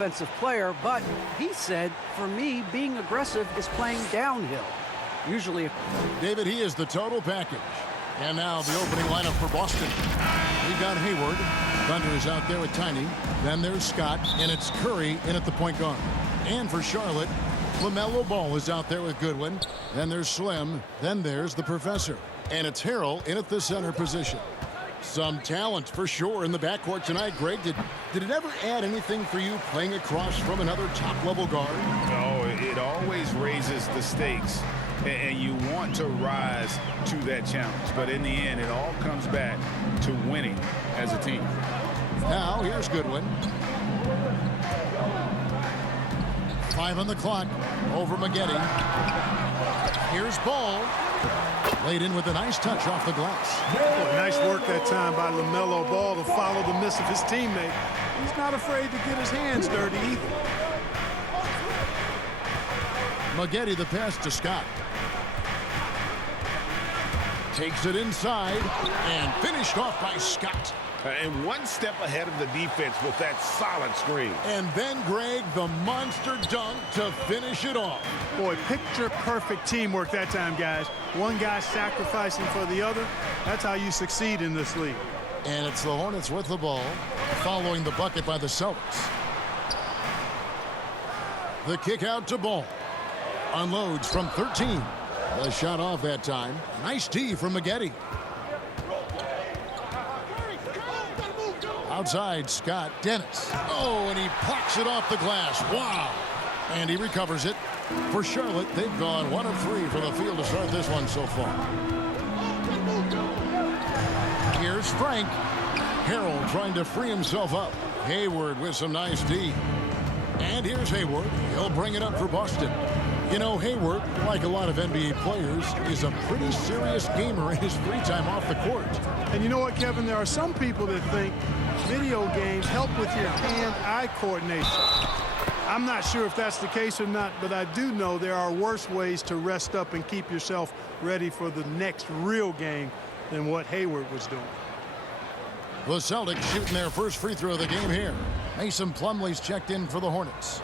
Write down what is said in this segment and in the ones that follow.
offensive player, but he said, for me, being aggressive is playing downhill. Usually, David, he is the total package. And now the opening lineup for Boston. We've got Hayward. Thunder is out there with Tiny. Then there's Scott, and it's Curry in at the point guard. And for Charlotte, LaMelo Ball is out there with Goodwin. Then there's Slim. Then there's the Professor. And it's Harrell in at the center position. Some talent for sure in the backcourt tonight. Greg, did it ever add anything for you playing across from another top-level guard? No, it always raises the stakes, and you want to rise to that challenge. But in the end, it all comes back to winning as a team. Now, here's Goodwin. 5 on the clock. Over Maggette. Here's Ball. Laid in with a nice touch off the glass. Boy, nice work that time by LaMelo Ball to follow the miss of his teammate. He's not afraid to get his hands dirty either. Maggette the pass to Scott. Takes it inside and finished off by Scott. And one step ahead of the defense with that solid screen. And then, Greg, the monster dunk to finish it off. Boy, picture-perfect teamwork that time, guys. One guy sacrificing for the other. That's how you succeed in this league. And it's the Hornets with the ball, following the bucket by the Celtics. The kick out to Ball. Unloads from 13. The shot off that time. Nice D from Maggette. Outside, Scott. Dennis. Oh, and he plucks it off the glass. Wow. And he recovers it. For Charlotte, they've gone 1 of 3 from the field to start this one so far. Here's Frank. Harrell trying to free himself up. Hayward with some nice D. And here's Hayward. He'll bring it up for Boston. You know, Hayward, like a lot of NBA players, is a pretty serious gamer in his free time off the court. And you know what, Kevin? There are some people that think video games help with your hand-eye coordination. I'm not sure if that's the case or not, but I do know there are worse ways to rest up and keep yourself ready for the next real game than what Hayward was doing. The Celtics shooting their first free throw of the game here. Mason Plumlee's checked in for the Hornets.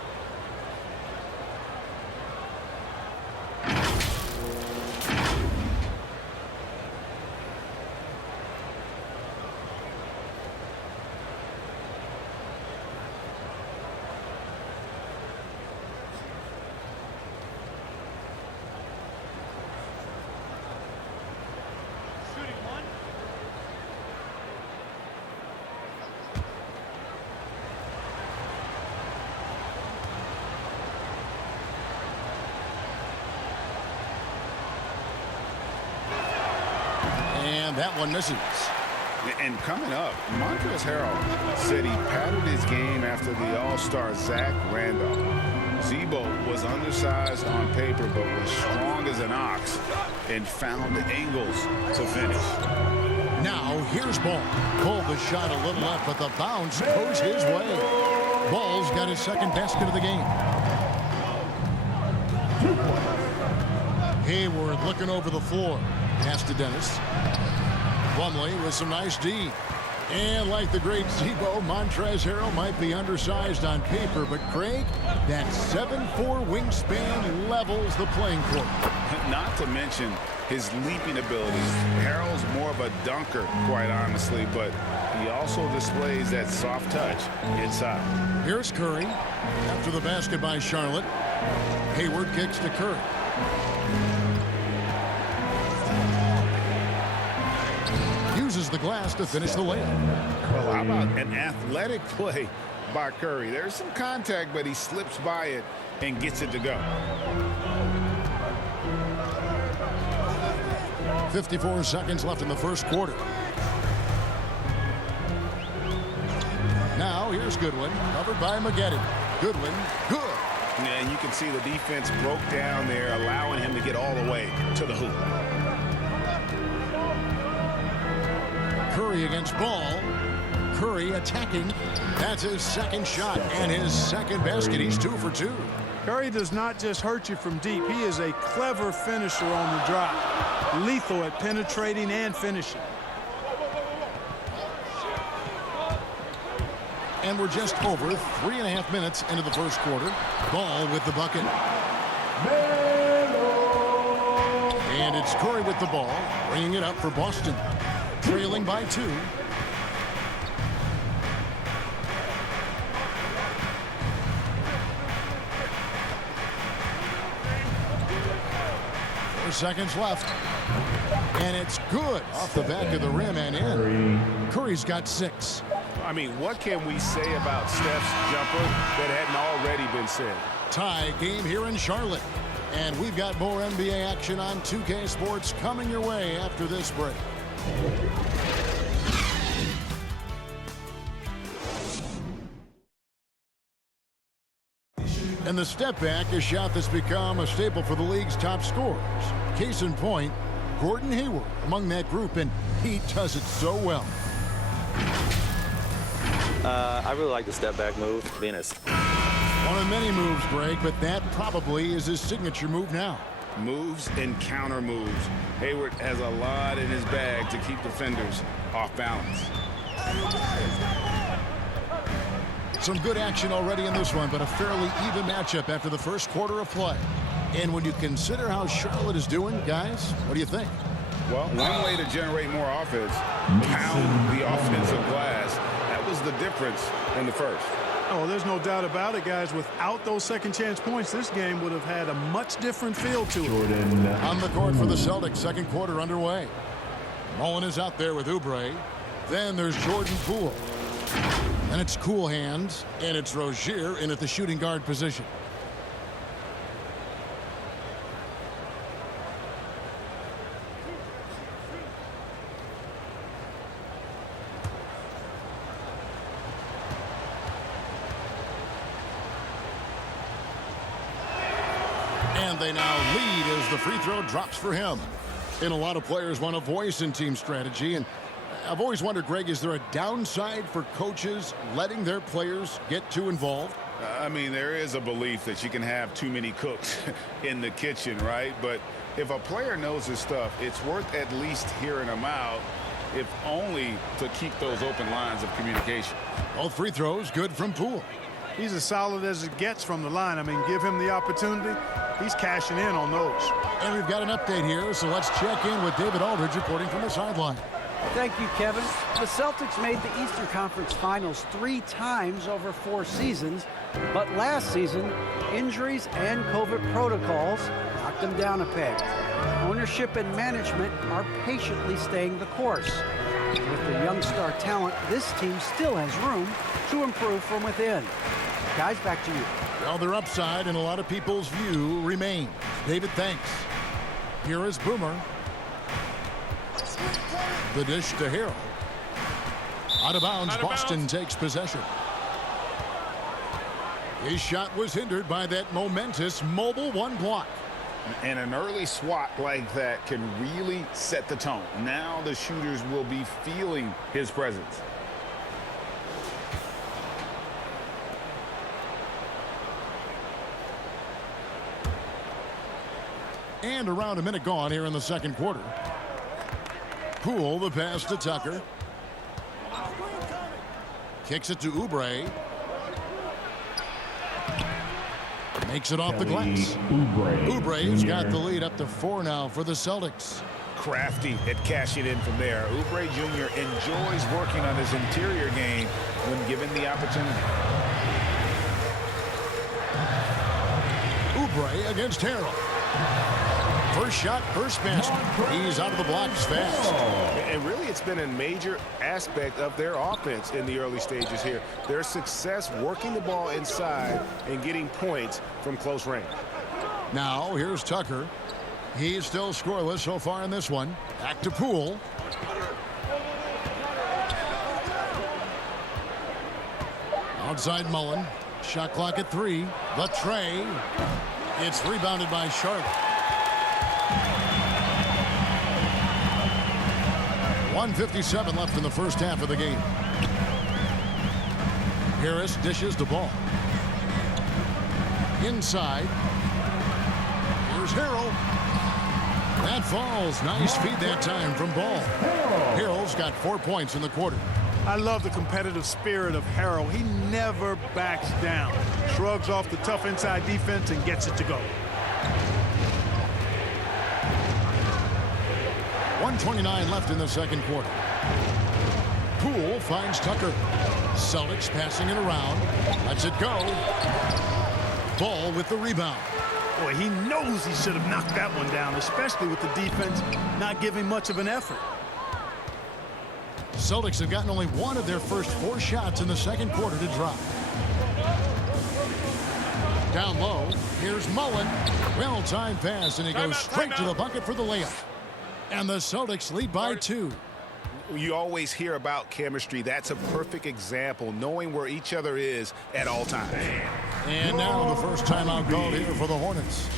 And that one misses. And coming up, Montrezl Harrell said he patterned his game after the All-Star Zach Randolph. Zebo was undersized on paper but was strong as an ox and found angles to finish. Now here's Ball. Pulled the shot a little left, but the bounce goes his way. Ball's got his second basket of the game. Hayward looking over the floor. Pass to Dennis. Plumlee with some nice D. And like the great Zebo, Montrezl Harrell might be undersized on paper, but Craig, that 7'4" wingspan levels the playing court. Not to mention his leaping abilities. Harrell's more of a dunker, quite honestly, but he also displays that soft touch inside. Here's Curry. After the basket by Charlotte, Hayward kicks to Curry. Uses the glass to finish the layup. Well, how about an athletic play by Curry? There's some contact, but he slips by it and gets it to go. 54 seconds left in the first quarter. Now here's Goodwin, covered by Maggette. Goodwin, good. Yeah, and you can see the defense broke down there, allowing him to get all the way to the hoop. Curry against Ball. Curry attacking. That's his second shot and his second basket. He's 2 for 2. Curry does not just hurt you from deep. He is a clever finisher on the drive. Lethal at penetrating and finishing. And we're just over 3.5 minutes into the first quarter. Ball with the bucket. And it's Curry with the ball, bringing it up for Boston. Trailing by 2. Seconds left. And it's good off the back of the rim and in. Curry's got 6. I mean, what can we say about Steph's jumper that hadn't already been said? Tie game here in Charlotte. And we've got more NBA action on 2K Sports coming your way after this break. And the step back, a shot that's become a staple for the league's top scorers. Case in point, Gordon Hayward among that group, and he does it so well. I really like the step back move, being a... One of many moves, Greg, but that probably is his signature move now. Moves and counter moves. Hayward has a lot in his bag to keep defenders off balance. Some good action already in this one, but a fairly even matchup after the first quarter of play. And when you consider how Charlotte is doing, guys, what do you think? Well, one way to generate more offense, pound the offensive glass. That was the difference in the first. Oh, there's no doubt about it, guys. Without those second chance points, this game would have had a much different feel to it. On the court for the Celtics, second quarter underway. Mullen is out there with Oubre. Then there's Jordan Poole. And it's cool hands, and it's Rozier in at the shooting guard position. And they now lead as the free throw drops for him. And a lot of players want a voice in team strategy, and I've always wondered, Greg, is there a downside for coaches letting their players get too involved? I mean, there is a belief that you can have too many cooks in the kitchen, right? But if a player knows his stuff, it's worth at least hearing them out, if only to keep those open lines of communication. Both free throws good from Poole. He's as solid as it gets from the line. I mean, give him the opportunity. He's cashing in on those. And we've got an update here, so let's check in with David Aldridge reporting from the sideline. Thank you, Kevin. The Celtics made the Eastern Conference Finals 3 times over 4 seasons, but last season, injuries and COVID protocols knocked them down a peg. Ownership and management are patiently staying the course. With the young star talent, this team still has room to improve from within. Guys, back to you. Well, their upside in a lot of people's view remains. David, thanks. Here is Boomer. The dish to Harrell. Out of bounds, Boston takes possession. His shot was hindered by that momentous mobile 1 block. And an early swat like that can really set the tone. Now the shooters will be feeling his presence. And around a minute gone here in the second quarter. Poole, the pass to Tucker. Kicks it to Oubre. Makes it off the glass. Oubre's got the lead up to 4 now for the Celtics. Crafty at cashing in from there. Oubre Jr. enjoys working on his interior game when given the opportunity. Oubre against Harrell. First shot, first basket. He's out of the blocks fast. And really, it's been a major aspect of their offense in the early stages here. Their success working the ball inside and getting points from close range. Now, here's Tucker. He's still scoreless so far in this one. Back to Poole. Outside Mullen. Shot clock at 3. The tray. It's rebounded by Charlotte. 1:57 left in the first half of the game. Harris dishes the ball. Inside. Here's Harrell. That falls. Nice feed that time from Ball. Harrell's got 4 points in the quarter. I love the competitive spirit of Harrell. He never backs down. Shrugs off the tough inside defense and gets it to go. 1:29 left in the second quarter. Poole finds Tucker. Celtics passing it around. Lets it go. Ball with the rebound. Boy, he knows he should have knocked that one down, especially with the defense not giving much of an effort. Celtics have gotten only one of their first 4 shots in the second quarter to drop. Down low, here's Mullen. Well-timed pass, and he goes straight to the bucket for the layup. And the Celtics lead by 2. You always hear about chemistry. That's a perfect example, knowing where each other is at all times. And now the first timeout called here for the Hornets.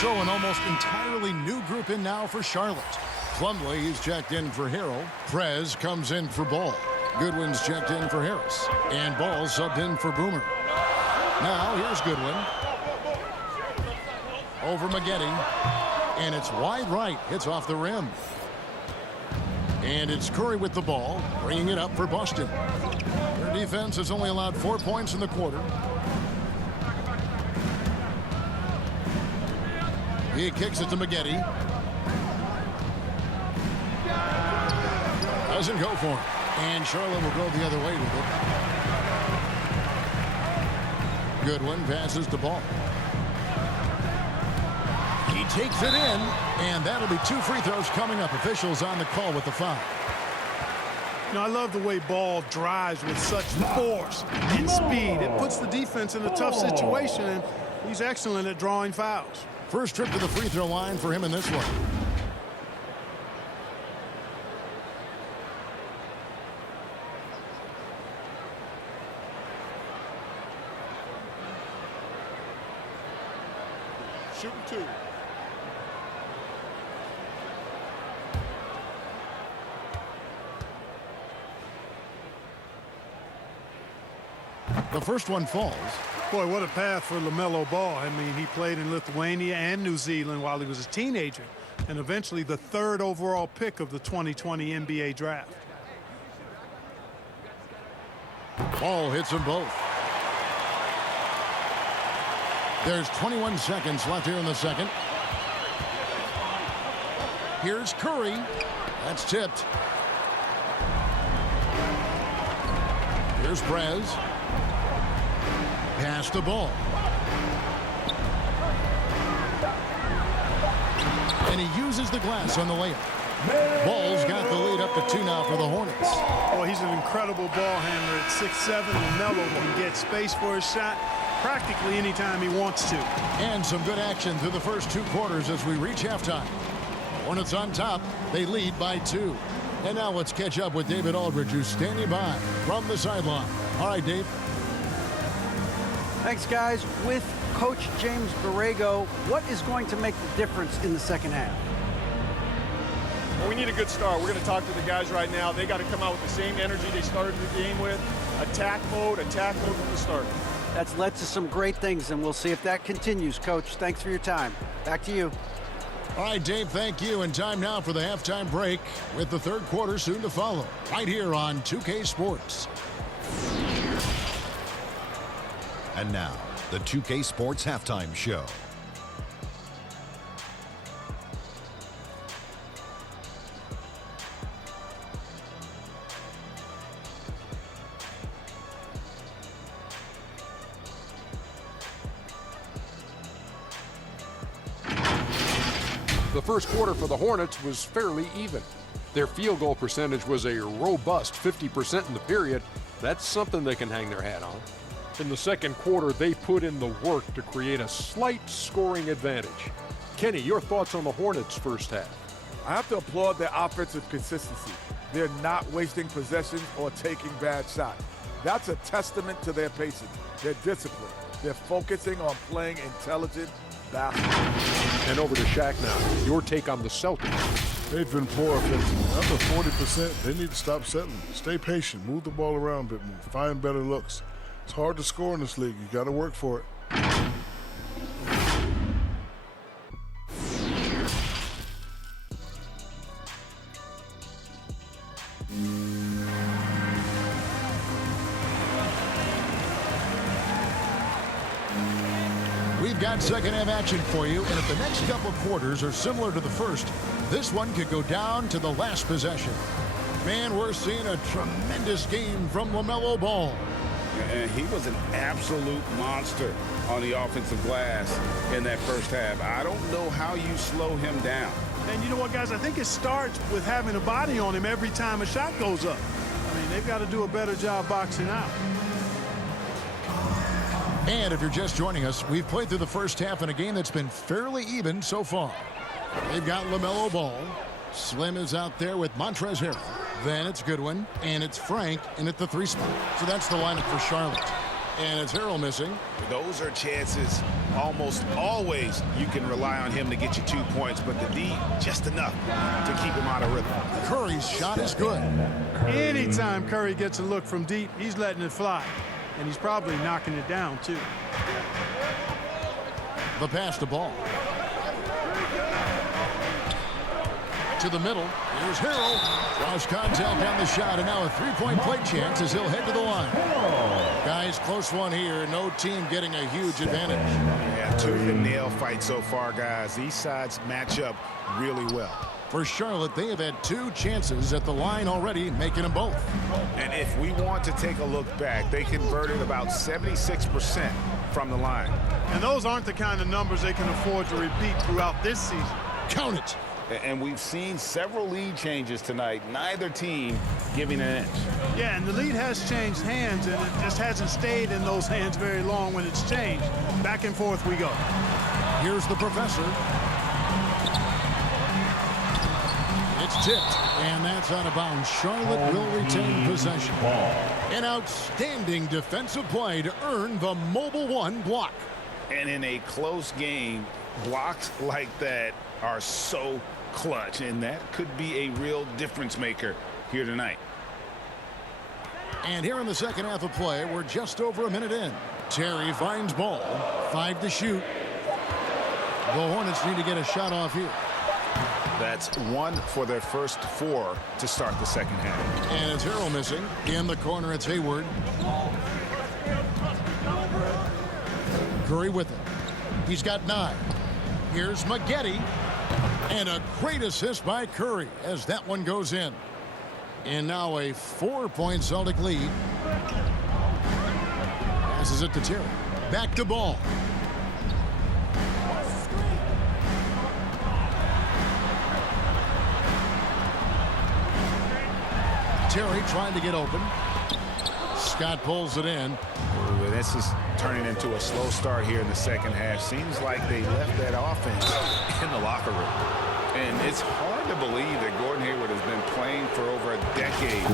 So an almost entirely new group in now for Charlotte. Plumlee, he's checked in for Harrell. Prez comes in for Ball. Goodwin's checked in for Harris. And Ball subbed in for Boomer. Now here's Goodwin. Over Maggette. And it's wide right. Hits off the rim. And it's Curry with the ball, bringing it up for Boston. Their defense has only allowed 4 points in the quarter. He kicks it to Maggette. Doesn't go for it. And Charlotte will go the other way with it. Goodwin passes the ball. He takes it in, and that'll be 2 free throws coming up. Officials on the call with the foul. You know, I love the way Ball drives with such force and speed. It puts the defense in a tough situation, and he's excellent at drawing fouls. First trip to the free throw line for him in this one. Shooting 2. The first one falls. Boy, what a path for LaMelo Ball. I mean, he played in Lithuania and New Zealand while he was a teenager, and eventually the 3rd overall pick of the 2020 NBA draft. Ball hits them both. There's 21 seconds left here in the second. Here's Curry. That's tipped. Here's Prez. Pass the ball. And he uses the glass on the layup. Ball's got the lead up to 2 now for the Hornets. Oh, he's an incredible ball handler at 6'7". LaMelo can get space for his shot practically anytime he wants to. And some good action through the first 2 quarters as we reach halftime. Hornets on top. They lead by 2. And now let's catch up with David Aldridge, who's standing by from the sideline. All right, Dave. Thanks, guys. With Coach James Borrego, what is going to make the difference in the second half? Well, we need a good start. We're going to talk to the guys right now. They got to come out with the same energy they started the game with. Attack mode from the start. That's led to some great things, and we'll see if that continues. Coach, thanks for your time. Back to you. All right, Dave, thank you. And time now for the halftime break with the third quarter soon to follow right here on 2K Sports. And now, the 2K Sports Halftime Show. The first quarter for the Hornets was fairly even. Their field goal percentage was a robust 50% in the period. That's something they can hang their hat on. In the second quarter, they put in the work to create a slight scoring advantage. Kenny, your thoughts on the Hornets' first half? I have to applaud their offensive consistency. They're not wasting possessions or taking bad shots. That's a testament to their patience, their discipline. They're focusing on playing intelligent basketball. And over to Shaq now. Your take on the Celtics. They've been poor offensively. Under 40%, they need to stop settling. Stay patient, move the ball around a bit more, find better looks. It's hard to score in this league. You got to work for it. We've got second half action for you, and if the next couple quarters are similar to the first, this one could go down to the last possession. Man, we're seeing a tremendous game from LaMelo Ball. And he was an absolute monster on the offensive glass in that first half. I don't know how you slow him down. And you know what, guys? I think it starts with having a body on him every time a shot goes up. I mean, they've got to do a better job boxing out. And if you're just joining us, we've played through the first half in a game that's been fairly even so far. They've got LaMelo Ball. Slim is out there with Montrezl Harrell. Then it's Goodwin, and it's Frank in at the 3 spot. So that's the lineup for Charlotte. And it's Harrell missing. Those are chances almost always you can rely on him to get you 2 points, but the D, just enough to keep him out of rhythm. Curry's shot is good. Anytime Curry gets a look from deep, he's letting it fly. And he's probably knocking it down, too. The pass to Ball. To the middle. Here's Harrell. Cross contact on the shot, and now a three-point play chance as he'll head to the line. Guys, close one here. No team getting a huge advantage. Yeah, tooth and nail fight so far, guys. These sides match up really well. For Charlotte, they have had 2 chances at the line already, making them both. And if we want to take a look back, they converted about 76% from the line. And those aren't the kind of numbers they can afford to repeat throughout this season. Count it. And we've seen several lead changes tonight, neither team giving an inch. Yeah, and the lead has changed hands, and it just hasn't stayed in those hands very long when it's changed. Back and forth we go. Here's the professor. It's tipped, and that's out of bounds. Charlotte will retain possession. An outstanding defensive play to earn the Mobile One block. And in a close game, blocks like that are so clutch, and that could be a real difference maker here tonight. And here in the second half of play, we're just over a minute in. Terry finds Ball. 5 to shoot. The Hornets need to get a shot off here. That's 1 for their first 4 to start the second half. And it's Harrell missing. In the corner, it's Hayward. Curry with it. He's got 9. Here's Maggette. And a great assist by Curry as that one goes in. And now a 4-point Celtic lead. Passes it to Terry. Back to Ball. Terry trying to get open. Scott pulls it in. Ooh, this is turning into a slow start here in the second half. Seems like they left that offense in the locker room. And it's hard to believe that Gordon Hayward has been playing for over a decade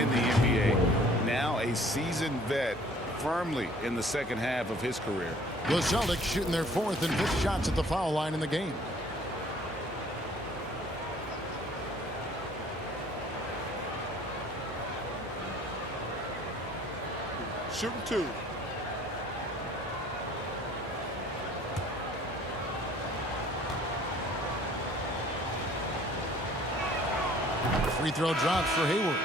in the NBA. Now a seasoned vet firmly in the second half of his career. The Celtics shooting their 4th and 5th shots at the foul line in the game. Shooting 2. Free throw drops for Hayward.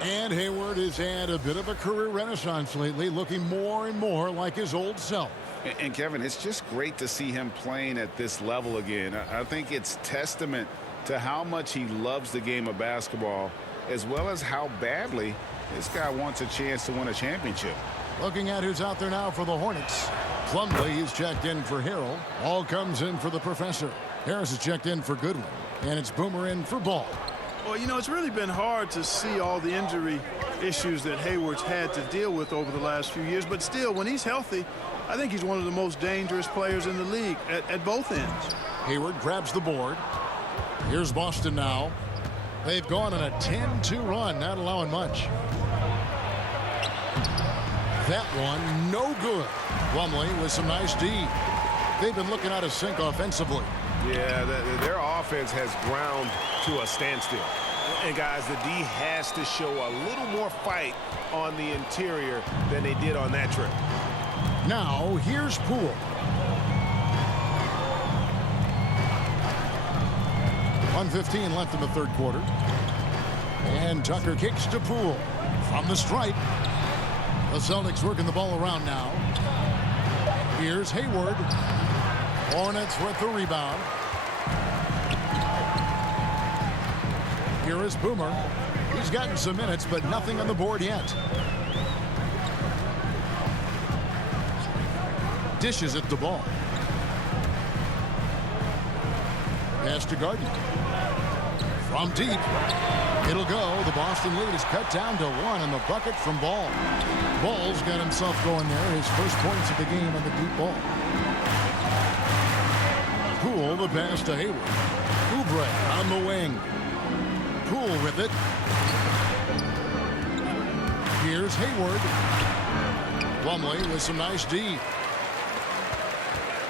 And Hayward has had a bit of a career renaissance lately, looking more and more like his old self. And Kevin, it's just great to see him playing at this level again. I think it's testament to how much he loves the game of basketball, as well as how badly this guy wants a chance to win a championship. Looking at who's out there now for the Hornets. Plumlee is checked in for Harrell. All comes in for the professor. Harris is checked in for Goodwin, and it's Boomer in for Ball. Well, you know, it's really been hard to see all the injury issues that Hayward's had to deal with over the last few years. But still, when he's healthy, I think he's one of the most dangerous players in the league at both ends. Hayward grabs the board. Here's Boston now. They've gone on a 10-2 run, not allowing much. That one, no good. Plumlee with some nice D. They've been looking out of sync offensively. Yeah, their offense has ground to a standstill. And, guys, the D has to show a little more fight on the interior than they did on that trip. Now, here's Poole. .1:15 left in the third quarter. And Tucker kicks to Poole from the stripe. The Celtics working the ball around now. Here's Hayward. Hornets with the rebound. Here is Boomer. He's gotten some minutes, but nothing on the board yet. Dishes at the ball. Pass to Gardner. From deep. It'll go. The Boston lead is cut down to 1 on the bucket from Ball. Ball's got himself going there. His first points of the game on the deep ball. Poole the pass to Hayward. Oubre on the wing. Poole with it. Here's Hayward. Plumlee with some nice D.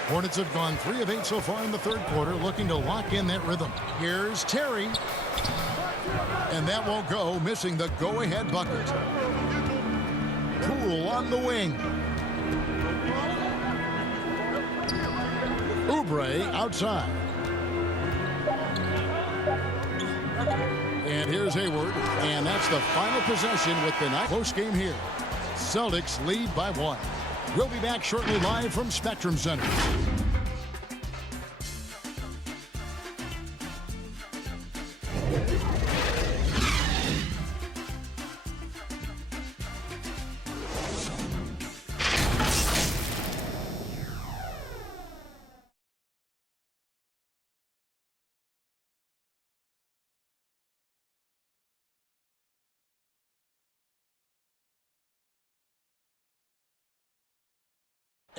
Hornets have gone 3 of 8 so far in the third quarter, looking to lock in that rhythm. Here's Terry. And that won't go, missing the go-ahead bucket. Poole on the wing. Oubre outside. And here's Hayward, and that's the final possession with the night. Close game here. Celtics lead by 1. We'll be back shortly live from Spectrum Center.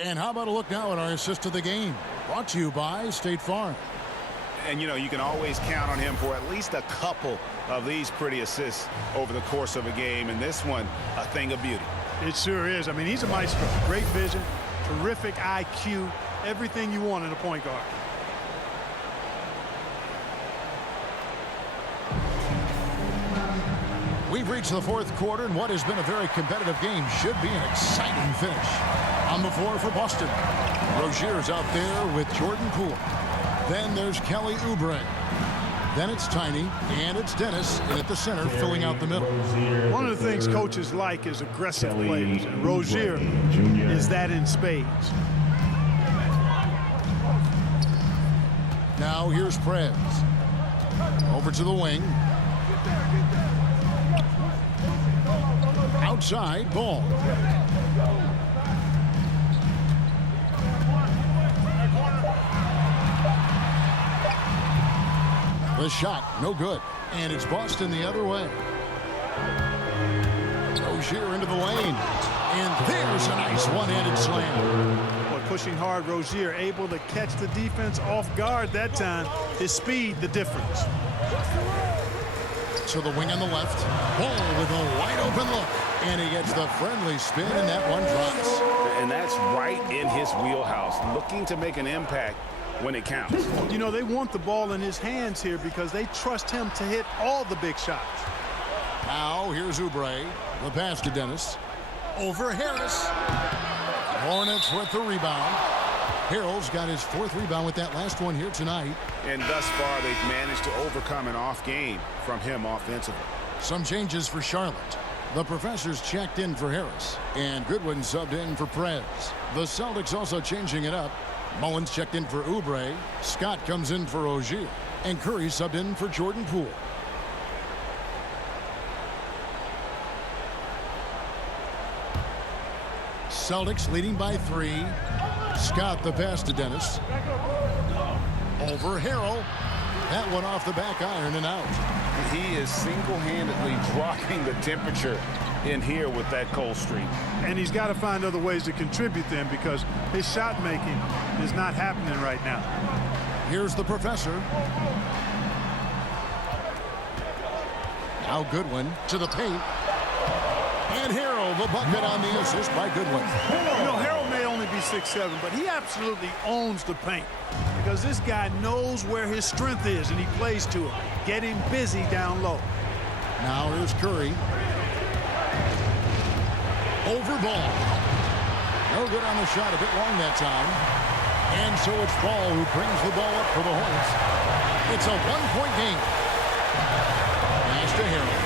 And how about a look now at our assist of the game? Brought to you by State Farm. And, you know, you can always count on him for at least a couple of these pretty assists over the course of a game. And this one, a thing of beauty. It sure is. I mean, he's a maestro. Great vision, terrific IQ, everything you want in a point guard. We've reached the fourth quarter, and what has been a very competitive game should be an exciting finish. On the floor for Boston, Rozier's out there with Jordan Poole. Then there's Kelly Oubre. Then it's Tiny, and it's Dennis at the center, filling out the middle. One of the things coaches like is aggressive players, and Rozier is that in spades. Now here's Prez. Over to the wing. Outside, Ball. The shot, no good. And it's Boston the other way. Rozier into the lane. And there's a nice one-handed slam. Boy, pushing hard, Rozier able to catch the defense off guard that time. His speed, the difference. To the wing on the left. Ball with a wide open look. And he gets the friendly spin, and that one drops. And that's right in his wheelhouse, looking to make an impact when it counts. You know, they want the ball in his hands here because they trust him to hit all the big shots. Now here's Oubre. The pass to Dennis. Over Harris. Hornets with the rebound. Harrell's got his 4th rebound with that last one here tonight. And thus far, they've managed to overcome an off game from him offensively. Some changes for Charlotte. The Professors checked in for Harris, and Goodwin subbed in for Prez. The Celtics also changing it up. Mullins checked in for Oubre. Scott comes in for Rozier, and Curry subbed in for Jordan Poole. Celtics leading by 3. Scott the pass to Dennis. Over Harrell. That one off the back iron and out. He is single-handedly dropping the temperature in here with that cold streak. And he's got to find other ways to contribute then, because his shot making is not happening right now. Here's the professor. Now Goodwin to the paint. And Harrell, the bucket on the assist by Goodwin. You know, Harrell may only be 6'7", but he absolutely owns the paint, because this guy knows where his strength is, and he plays to it. Get him busy down low. Now here's Curry. Over Ball. No good on the shot, a bit long that time. And so it's Ball who brings the ball up for the Hornets. It's a one-point game. Pass to Harrell.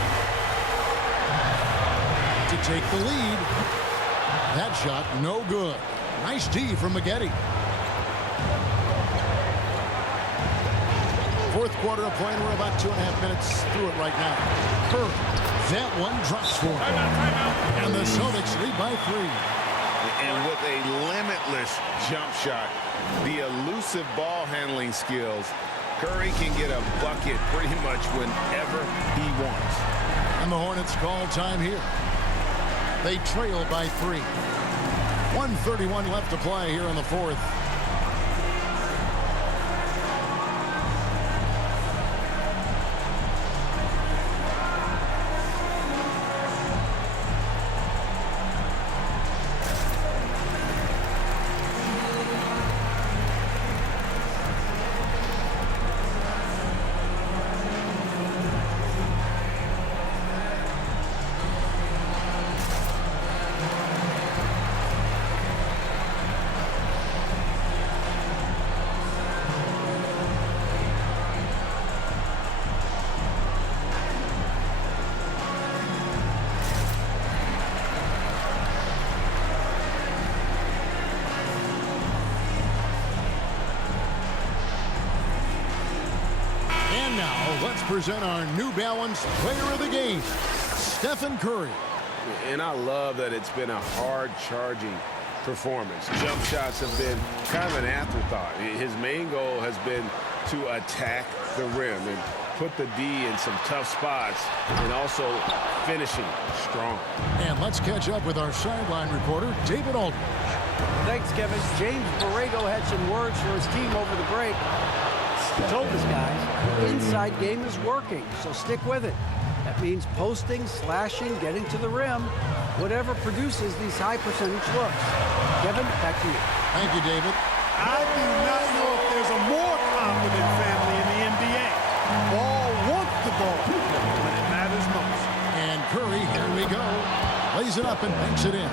To take the lead. That shot no good. Nice D from Maggette. Fourth quarter of play, and we're about 2.5 minutes through it right now. Curry. That one drops for him. And the Celtics lead by 3. And with a limitless jump shot, the elusive ball handling skills, Curry can get a bucket pretty much whenever he wants. And the Hornets call time here. They trail by 3. 1:31 left to play here in the fourth. Let's present our New Balance Player of the Game, Stephen Curry. And I love that it's been a hard-charging performance. Jump shots have been kind of an afterthought. His main goal has been to attack the rim and put the D in some tough spots, and also finishing strong. And let's catch up with our sideline reporter, David Aldridge. Thanks, Kevin. James Borrego had some words for his team over the break. He told his guys, the inside game is working, so stick with it. That means posting, slashing, getting to the rim, whatever produces these high percentage looks. Kevin, back to you. Thank you, David. I do not know if there's a more confident family in the NBA. Ball wants the ball when it matters most. And Curry, here we go. Lays it up and banks it in.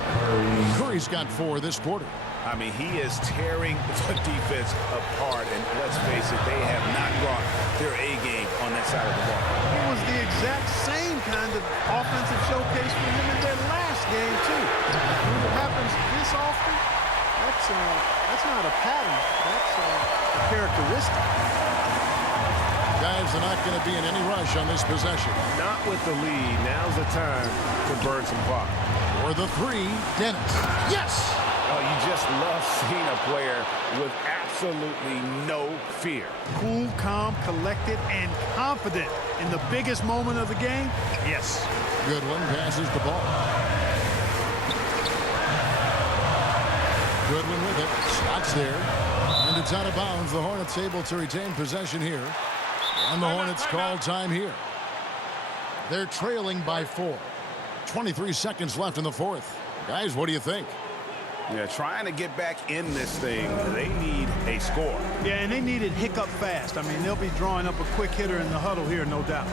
Curry's got 4 this quarter. I mean, he is tearing the defense apart, and let's face it, they have not brought their A game on that side of the ball. It was the exact same kind of offensive showcase for him in their last game, too. When it happens this often, that's not a pattern. That's a characteristic. Guys are not going to be in any rush on this possession. Not with the lead. Now's the time to burn some clock. For the 3, Dennis. Yes! Oh, you just love seeing a player with absolutely no fear. Cool, calm, collected, and confident in the biggest moment of the game. Yes. Goodwin passes the ball. Goodwin with it. Shots there. And it's out of bounds. The Hornets able to retain possession here. And the Hornets call time here. They're trailing by 4. 23 seconds left in the fourth. Guys, what do you think? Yeah, trying to get back in this thing, they need a score. Yeah, and they need it hiccup fast. I mean, they'll be drawing up a quick hitter in the huddle here, no doubt.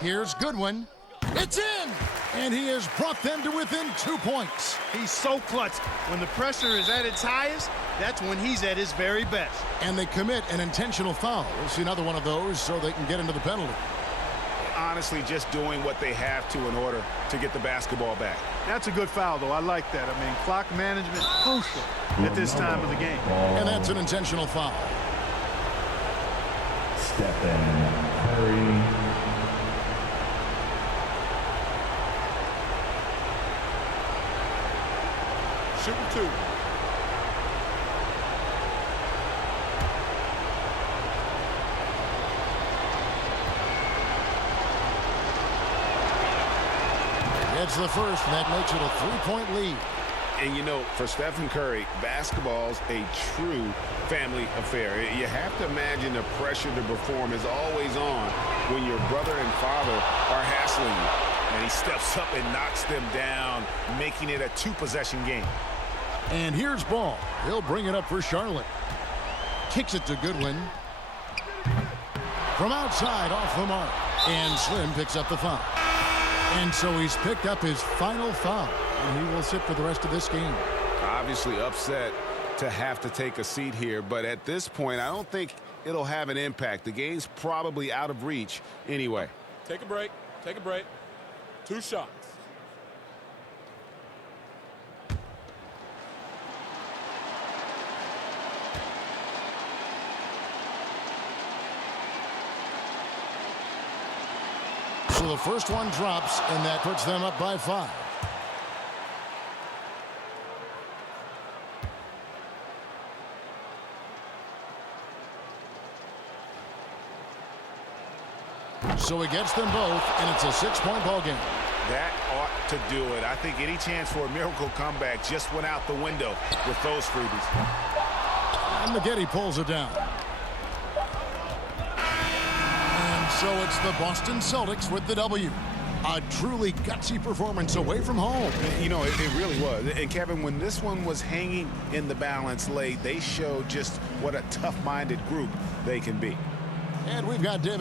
Here's Goodwin. It's in! And he has brought them to within 2 points. He's so clutch. When the pressure is at its highest, that's when he's at his very best. And they commit an intentional foul. We'll see another one of those so they can get into the penalty. Honestly, just doing what they have to in order to get the basketball back. That's a good foul, though. I like that. I mean, clock management crucial at this time of the game. And that's an intentional foul. Stephen Curry. Shooting 2. It's the first, and that makes it a 3-point lead. And, you know, for Stephen Curry, basketball's a true family affair. You have to imagine the pressure to perform is always on when your brother and father are hassling you. And he steps up and knocks them down, making it a 2-possession game. And here's Ball. He'll bring it up for Charlotte. Kicks it to Goodwin. From outside, off the mark. And Slim picks up the foul. And so he's picked up his final foul. And he will sit for the rest of this game. Obviously upset to have to take a seat here, but at this point, I don't think it'll have an impact. The game's probably out of reach anyway. Take a break. Take a break. 2 shots. So the first one drops, and that puts them up by 5. So he gets them both, and it's a 6-point ball game. That ought to do it. I think any chance for a miracle comeback just went out the window with those freebies. And McGetty pulls it down. And so it's the Boston Celtics with the W. A truly gutsy performance away from home. You know, it really was. And, Kevin, when this one was hanging in the balance late, they showed just what a tough-minded group they can be. And we've got David.